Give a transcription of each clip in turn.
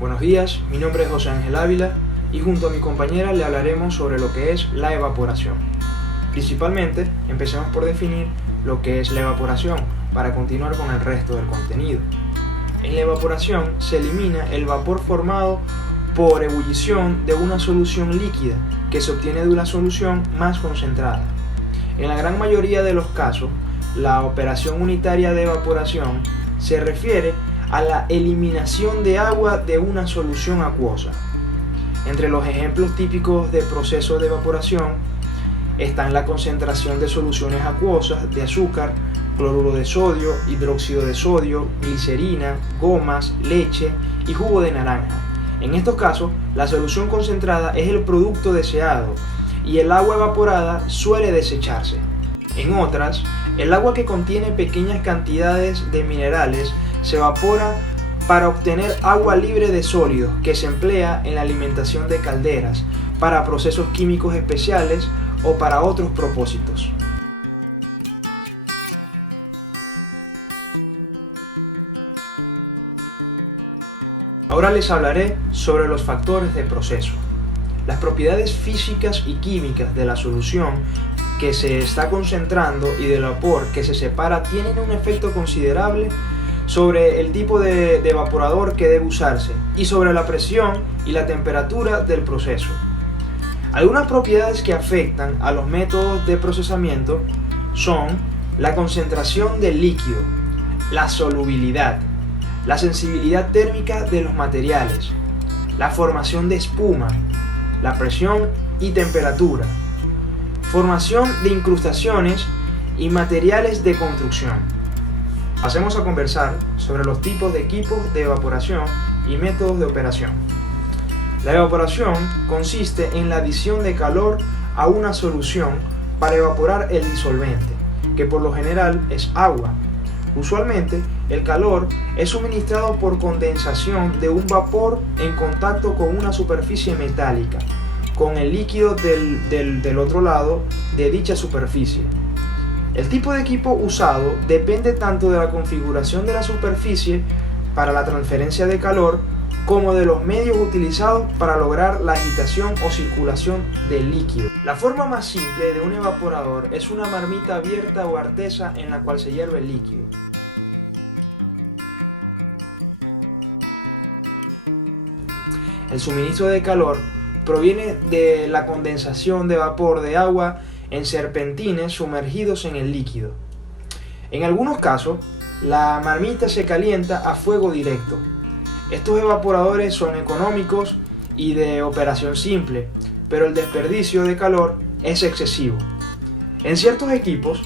Buenos días, mi nombre es José Ángel Ávila y junto a mi compañera le hablaremos sobre lo que es la evaporación. Principalmente, empecemos por definir lo que es la evaporación para continuar con el resto del contenido. En la evaporación se elimina el vapor formado por ebullición de una solución líquida que se obtiene de una solución más concentrada. En la gran mayoría de los casos, la operación unitaria de evaporación se refiere a la eliminación de agua de una solución acuosa. Entre los ejemplos típicos de proceso de evaporación están la concentración de soluciones acuosas de azúcar, cloruro de sodio, hidróxido de sodio, glicerina, gomas, leche y jugo de naranja. En estos casos, la solución concentrada es el producto deseado y el agua evaporada suele desecharse. En otras, el agua que contiene pequeñas cantidades de minerales se evapora para obtener agua libre de sólidos que se emplea en la alimentación de calderas, para procesos químicos especiales o para otros propósitos. Ahora les hablaré sobre los factores de proceso. Las propiedades físicas y químicas de la solución que se está concentrando y del vapor que se separa tienen un efecto considerable sobre el tipo de evaporador que debe usarse y sobre la presión y la temperatura del proceso. Algunas propiedades que afectan a los métodos de procesamiento son la concentración del líquido, la solubilidad, la sensibilidad térmica de los materiales, la formación de espuma, la presión y temperatura, formación de incrustaciones y materiales de construcción. Pasemos a conversar sobre los tipos de equipos de evaporación y métodos de operación. La evaporación consiste en la adición de calor a una solución para evaporar el disolvente, que por lo general es agua. Usualmente, el calor es suministrado por condensación de un vapor en contacto con una superficie metálica, con el líquido del otro lado de dicha superficie. El tipo de equipo usado depende tanto de la configuración de la superficie para la transferencia de calor como de los medios utilizados para lograr la agitación o circulación del líquido. La forma más simple de un evaporador es una marmita abierta o artesa en la cual se hierve el líquido. El suministro de calor proviene de la condensación de vapor de agua en serpentines sumergidos en el líquido. En algunos casos, la marmita se calienta a fuego directo. Estos evaporadores son económicos y de operación simple, pero el desperdicio de calor es excesivo. En ciertos equipos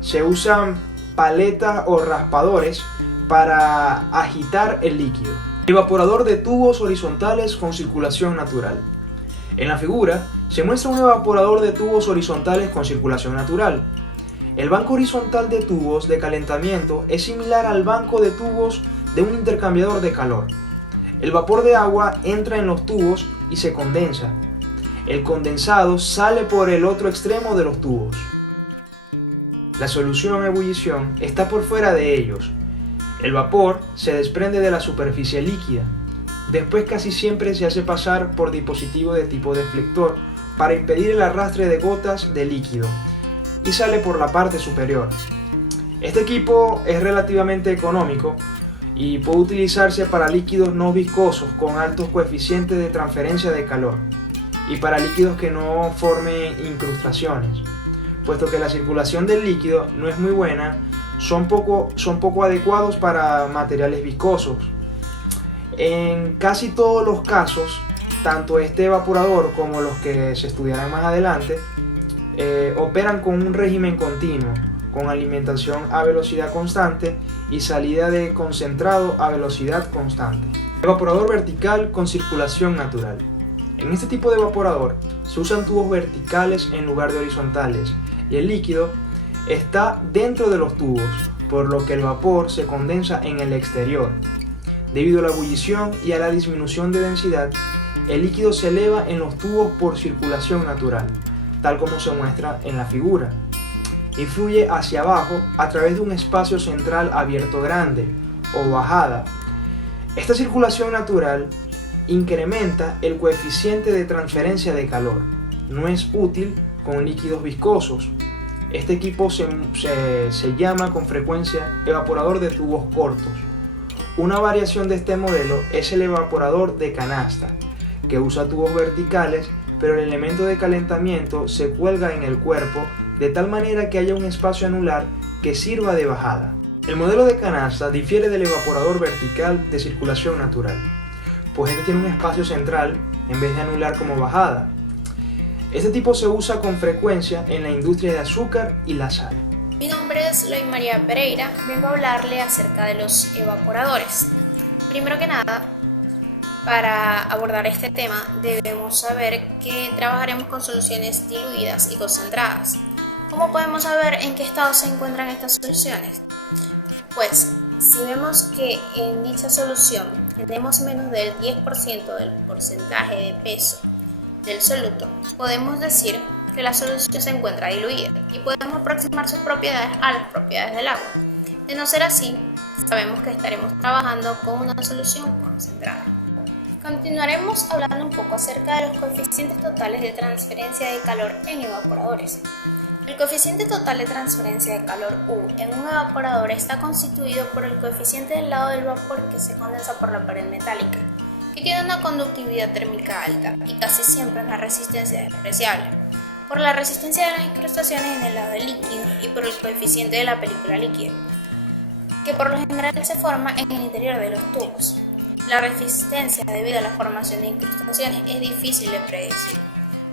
se usan paletas o raspadores para agitar el líquido. Evaporador de tubos horizontales con circulación natural. En la figura se muestra un evaporador de tubos horizontales con circulación natural. El banco horizontal de tubos de calentamiento es similar al banco de tubos de un intercambiador de calor. El vapor de agua entra en los tubos y se condensa. El condensado sale por el otro extremo de los tubos. La solución a ebullición está por fuera de ellos. El vapor se desprende de la superficie líquida. Después casi siempre se hace pasar por dispositivo de tipo deflector para impedir el arrastre de gotas de líquido y sale por la parte superior. Este equipo es relativamente económico y puede utilizarse para líquidos no viscosos con altos coeficientes de transferencia de calor y para líquidos que no formen incrustaciones. Puesto que la circulación del líquido no es muy buena, son poco adecuados para materiales viscosos. En casi todos los casos, tanto este evaporador como los que se estudiarán más adelante, operan con un régimen continuo, con alimentación a velocidad constante y salida de concentrado a velocidad constante. Evaporador vertical con circulación natural. En este tipo de evaporador se usan tubos verticales en lugar de horizontales y el líquido está dentro de los tubos, por lo que el vapor se condensa en el exterior. Debido a la ebullición y a la disminución de densidad, el líquido se eleva en los tubos por circulación natural, tal como se muestra en la figura, y fluye hacia abajo a través de un espacio central abierto grande o bajada. Esta circulación natural incrementa el coeficiente de transferencia de calor. No es útil con líquidos viscosos. Este equipo se llama con frecuencia evaporador de tubos cortos. Una variación de este modelo es el evaporador de canasta, que usa tubos verticales, pero el elemento de calentamiento se cuelga en el cuerpo de tal manera que haya un espacio anular que sirva de bajada. El modelo de canasta difiere del evaporador vertical de circulación natural, pues este tiene un espacio central en vez de anular como bajada. Este tipo se usa con frecuencia en la industria de azúcar y la sal. Mi nombre es Loy María Pereira, vengo a hablarle acerca de los evaporadores. Primero que nada, para abordar este tema debemos saber que trabajaremos con soluciones diluidas y concentradas. ¿Cómo podemos saber en qué estado se encuentran estas soluciones? Pues, si vemos que en dicha solución tenemos menos del 10% del porcentaje de peso del soluto, podemos decir que la solución se encuentra diluida y podemos aproximar sus propiedades a las propiedades del agua. De no ser así, sabemos que estaremos trabajando con una solución concentrada. Continuaremos hablando un poco acerca de los coeficientes totales de transferencia de calor en evaporadores. El coeficiente total de transferencia de calor U en un evaporador está constituido por el coeficiente del lado del vapor que se condensa por la pared metálica, que tiene una conductividad térmica alta y casi siempre una resistencia despreciable, por la resistencia de las incrustaciones en el lado del líquido y por el coeficiente de la película líquida, que por lo general se forma en el interior de los tubos. La resistencia debido a la formación de incrustaciones es difícil de predecir.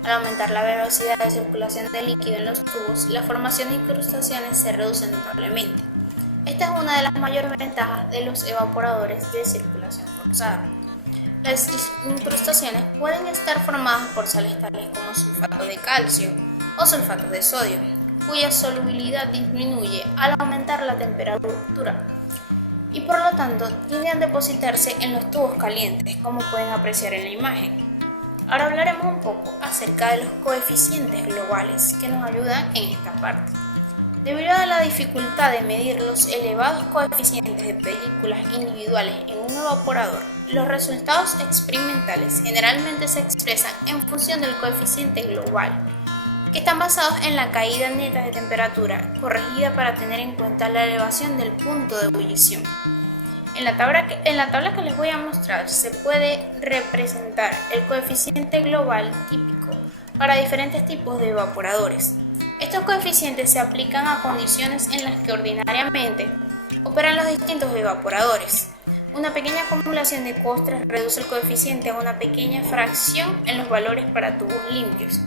Al aumentar la velocidad de circulación del líquido en los tubos, la formación de incrustaciones se reduce notablemente. Esta es una de las mayores ventajas de los evaporadores de circulación forzada. Las incrustaciones pueden estar formadas por sales tales como sulfato de calcio o sulfato de sodio, cuya solubilidad disminuye al aumentar la temperatura y por lo tanto tienden a depositarse en los tubos calientes, como pueden apreciar en la imagen. Ahora hablaremos un poco acerca de los coeficientes globales que nos ayudan en esta parte. Debido a la dificultad de medir los elevados coeficientes de películas individuales en un evaporador, los resultados experimentales generalmente se expresan en función del coeficiente global, que están basados en la caída neta de temperatura, corregida para tener en cuenta la elevación del punto de ebullición. En la tabla que les voy a mostrar se puede representar el coeficiente global típico para diferentes tipos de evaporadores. Estos coeficientes se aplican a condiciones en las que ordinariamente operan los distintos evaporadores. Una pequeña acumulación de costras reduce el coeficiente a una pequeña fracción en los valores para tubos limpios.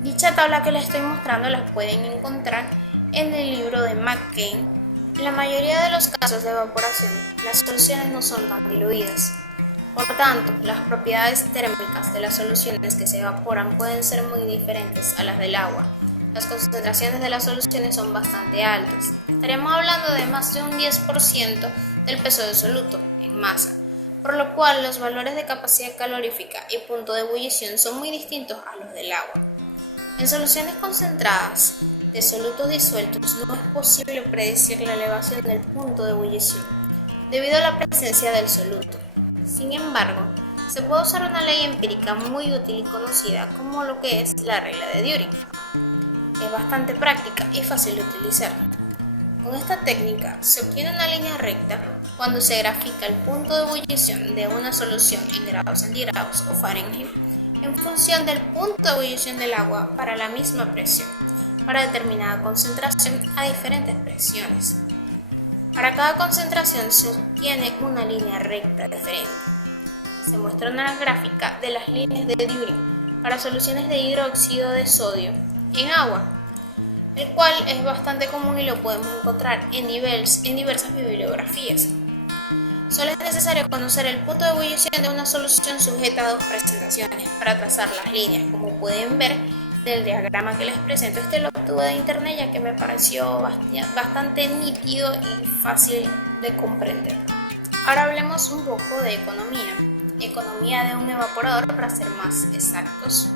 Dicha tabla que les estoy mostrando la pueden encontrar en el libro de McCain. En la mayoría de los casos de evaporación, las soluciones no son tan diluidas. Por tanto, las propiedades térmicas de las soluciones que se evaporan pueden ser muy diferentes a las del agua. Las concentraciones de las soluciones son bastante altas. Estaremos hablando de más de un 10% del peso del soluto en masa, por lo cual los valores de capacidad calorífica y punto de ebullición son muy distintos a los del agua. En soluciones concentradas de solutos disueltos no es posible predecir la elevación del punto de ebullición debido a la presencia del soluto. Sin embargo, se puede usar una ley empírica muy útil y conocida como lo que es la regla de Düring. Es bastante práctica y fácil de utilizar. Con esta técnica se obtiene una línea recta cuando se grafica el punto de ebullición de una solución en grados centígrados o Fahrenheit en función del punto de ebullición del agua para la misma presión, para determinada concentración a diferentes presiones. Para cada concentración se obtiene una línea recta diferente. Se muestra una gráfica de las líneas de Düring para soluciones de hidróxido de sodio en agua, el cual es bastante común y lo podemos encontrar en diversas bibliografías. Solo es necesario conocer el punto de ebullición de una solución sujeta a dos presentaciones para trazar las líneas. Como pueden ver del diagrama que les presento, este lo obtuve de internet ya que me pareció bastante nítido y fácil de comprender. Ahora hablemos un poco de economía de un evaporador para ser más exactos.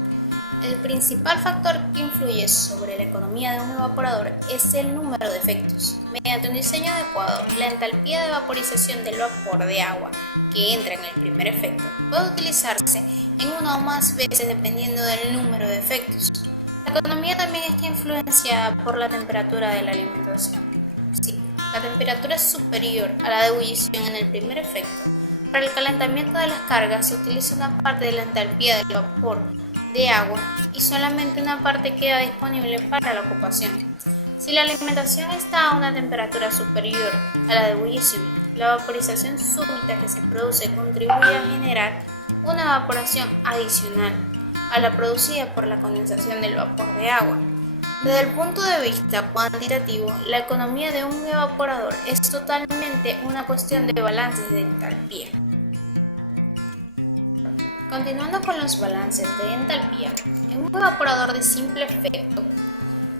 El principal factor que influye sobre la economía de un evaporador es el número de efectos. Mediante un diseño adecuado, la entalpía de vaporización del vapor de agua que entra en el primer efecto puede utilizarse en una o más veces dependiendo del número de efectos. La economía también está influenciada por la temperatura de la alimentación. Si la temperatura es superior a la de ebullición en el primer efecto, para el calentamiento de las cargas se utiliza una parte de la entalpía del vapor de agua y solamente una parte queda disponible para la ocupación. Si la alimentación está a una temperatura superior a la de ebullición, la vaporización súbita que se produce contribuye a generar una evaporación adicional a la producida por la condensación del vapor de agua. Desde el punto de vista cuantitativo, la economía de un evaporador es totalmente una cuestión de balances de entalpía. Continuando con los balances de entalpía, en un evaporador de simple efecto,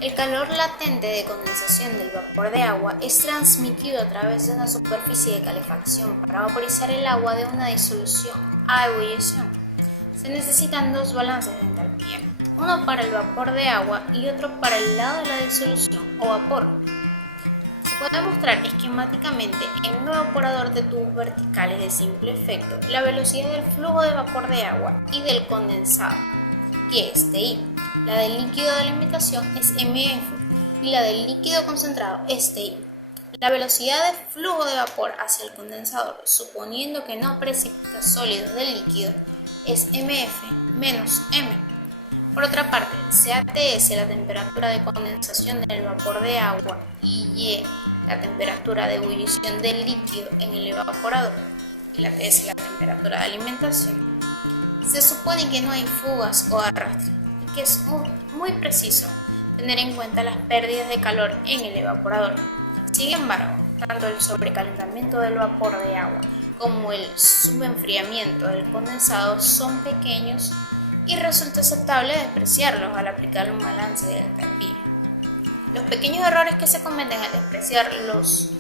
el calor latente de condensación del vapor de agua es transmitido a través de una superficie de calefacción para vaporizar el agua de una disolución a ebullición. Se necesitan dos balances de entalpía, uno para el vapor de agua y otro para el lado de la disolución o vapor. Se puede mostrar esquemáticamente en un evaporador de tubos verticales de simple efecto la velocidad del flujo de vapor de agua y del condensado, que es TI. La del líquido de alimentación es MF y la del líquido concentrado es TI. La velocidad de flujo de vapor hacia el condensador, suponiendo que no precipita sólidos del líquido, es MF menos M. Por otra parte, sea TS la temperatura de condensación del vapor de agua y Y la temperatura de ebullición del líquido en el evaporador y la TS la temperatura de alimentación, se supone que no hay fugas o arrastre y que es muy preciso tener en cuenta las pérdidas de calor en el evaporador. Sin embargo, tanto el sobrecalentamiento del vapor de agua como el subenfriamiento del condensado son pequeños y resulta aceptable despreciarlos al aplicar un balance de entalpía. Los pequeños errores que se cometen al despreciarlos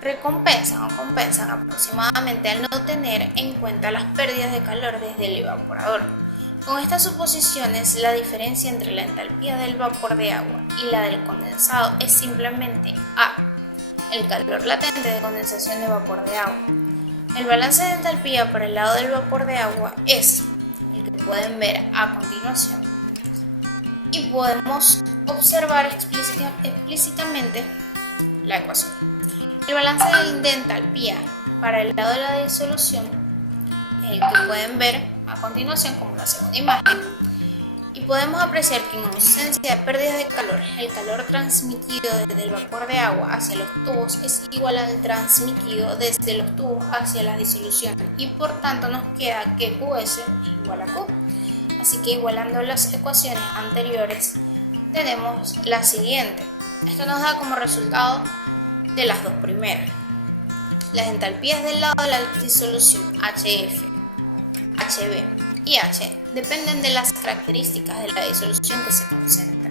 recompensan o compensan aproximadamente al no tener en cuenta las pérdidas de calor desde el evaporador. Con estas suposiciones, la diferencia entre la entalpía del vapor de agua y la del condensado es simplemente A, el calor latente de condensación de vapor de agua. El balance de entalpía para el lado del vapor de agua es el que pueden ver a continuación y podemos observar explícitamente la ecuación. El balance de entalpía para el lado de la disolución es el que pueden ver a continuación como la segunda imagen y podemos apreciar que en ausencia de pérdidas de calor, el calor transmitido desde el vapor de agua hacia los tubos es igual al transmitido desde los tubos hacia la disolución y por tanto nos queda que QS es igual a Q. Así que igualando las ecuaciones anteriores tenemos la siguiente. Esto nos da como resultado de las dos primeras. Las entalpías del lado de la disolución HF, HB y H dependen de las características de la disolución que se concentra.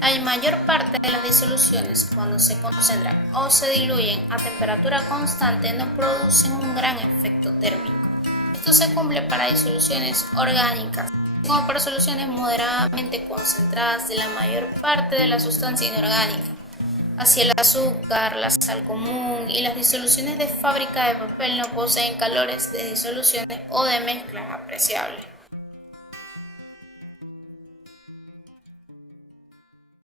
La mayor parte de las disoluciones, cuando se concentran o se diluyen a temperatura constante, no producen un gran efecto térmico. Esto se cumple para disoluciones orgánicas, como para soluciones moderadamente concentradas de la mayor parte de la sustancia inorgánica, hacia el azúcar, la sal común y las disoluciones de fábrica de papel no poseen calores de disoluciones o de mezclas apreciables.